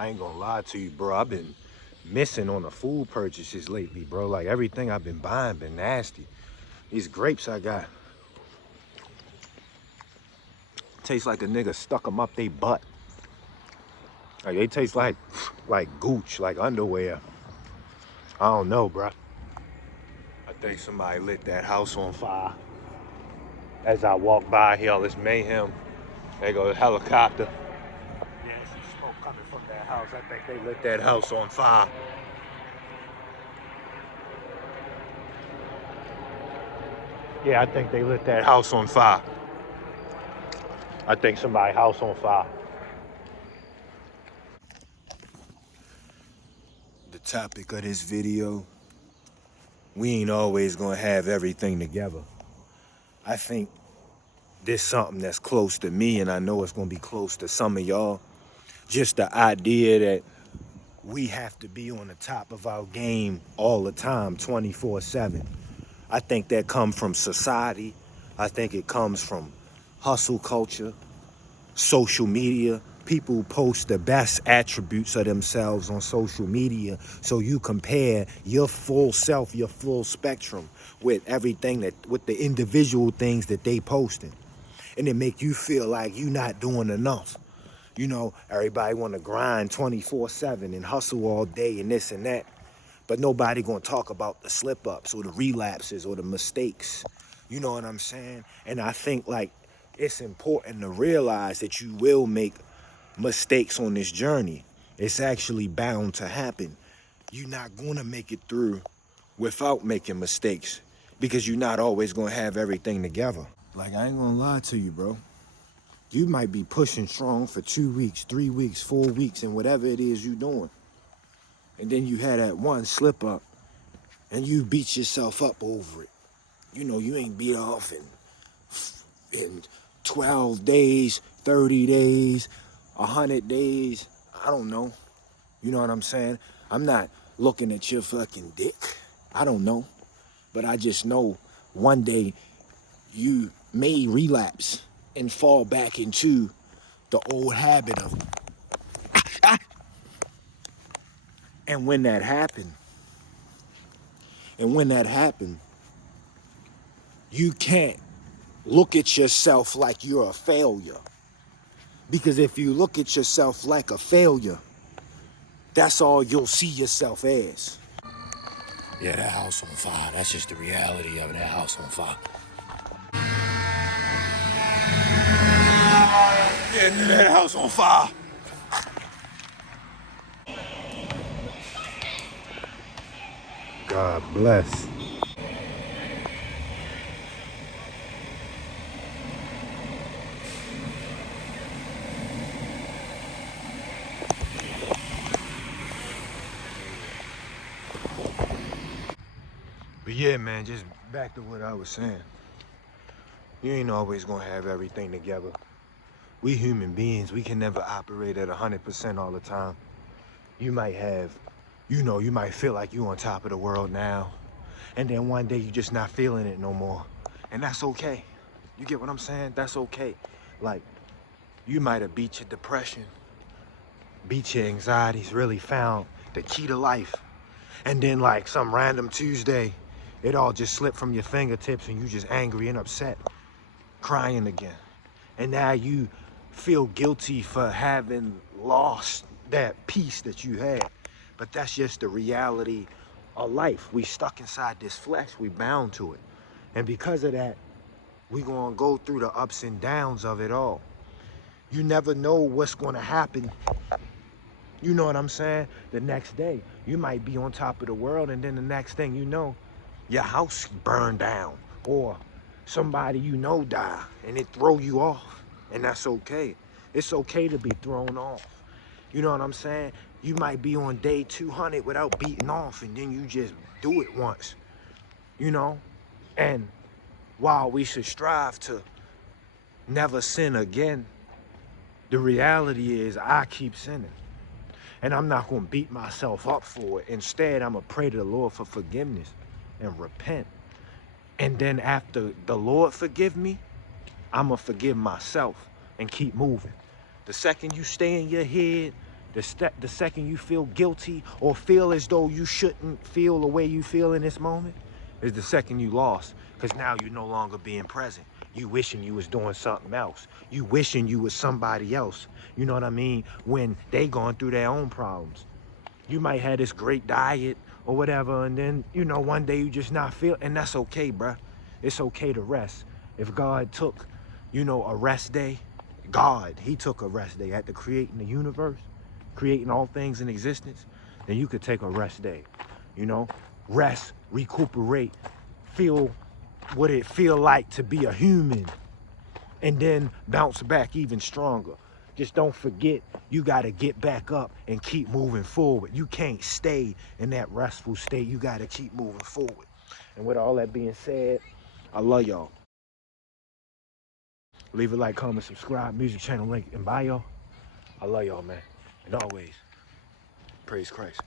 I ain't gonna lie to you, bro. I've been missing on the food purchases lately, bro. Like everything I've been buying been nasty. These grapes I got taste like a nigga stuck them up they butt. Like they taste like gooch, like underwear. I don't know, bro. I think somebody lit that house on fire. As I walk by here, all this mayhem. There goes a helicopter. Yeah, some smoke coming from that house. I think they lit that house on fire. Yeah, I think they lit that house on fire. I think somebody's house on fire. The topic of this video, we ain't always gonna have everything together. I think this something that's close to me, and I know it's gonna be close to some of y'all. Just the idea that we have to be on the top of our game all the time, 24/7. I think that comes from society. I think it comes from hustle culture, social media. People post the best attributes of themselves on social media. So you compare your full self, your full spectrum with everything with the individual things that they posting. And it make you feel like you're not doing enough. You know, everybody want to grind 24/7 and hustle all day and this and that. But nobody gonna talk about the slip ups or the relapses or the mistakes. You know what I'm saying? And I think like it's important to realize that you will make mistakes on this journey. It's actually bound to happen. You're not gonna make it through without making mistakes because you're not always gonna have everything together. Like I ain't gonna lie to you, bro. You might be pushing strong for 2 weeks, 3 weeks, 4 weeks, and whatever it is you're doing. And then you had that one slip up and you beat yourself up over it. You know, you ain't beat off in 12 days, 30 days, 100 days. I don't know. You know what I'm saying? I'm not looking at your fucking dick. I don't know. But I just know one day you may relapse and fall back into the old habit of and when that happened, you can't look at yourself like you're a failure. Because if you look at yourself like a failure, that's all you'll see yourself as. Yeah, that house on fire. That's just the reality of that house on fire. Yeah, that house on fire. God bless. But yeah, man, just back to what I was saying. You ain't always gonna have everything together. We human beings, we can never operate at 100% all the time. You might have, you might feel like you on top of the world now. And then one day you just not feeling it no more. And that's okay. You get what I'm saying? That's okay. Like, you might have beat your depression, beat your anxieties, really found the key to life. And then like some random Tuesday, it all just slipped from your fingertips and you just angry and upset, crying again. And now you feel guilty for having lost that peace that you had. But that's just the reality of life. We stuck inside this flesh, we bound to it. And because of that, we gonna go through the ups and downs of it all. You never know what's gonna happen. You know what I'm saying? The next day, you might be on top of the world and then the next thing you know, your house burned down or somebody you know die and it throw you off. And that's okay. It's okay to be thrown off. You know what I'm saying? You might be on day 200 without beating off and then you just do it once, you know? And while we should strive to never sin again, the reality is I keep sinning. And I'm not gonna beat myself up for it. Instead, I'm gonna pray to the Lord for forgiveness and repent. And then after the Lord forgive me, I'm gonna forgive myself and keep moving. The second you stay in your head The second you feel guilty or feel as though you shouldn't feel the way you feel in this moment is the second you lost, because now you're no longer being present. You wishing you was doing something else. You wishing you was somebody else. You know what I mean? When they going through their own problems. You might have this great diet or whatever, and then, you know, one day you just not feel, and that's okay, bruh. It's okay to rest. If God took, you know, a rest day, he took a rest day after creating the universe, creating all things in existence, then you could take a rest day, you know? Rest, recuperate, feel what it feel like to be a human, and then bounce back even stronger. Just don't forget, you got to get back up and keep moving forward. You can't stay in that restful state. You got to keep moving forward. And with all that being said, I love y'all. Leave a like, comment, subscribe, music channel link in bio. I love y'all, man. And always, praise Christ.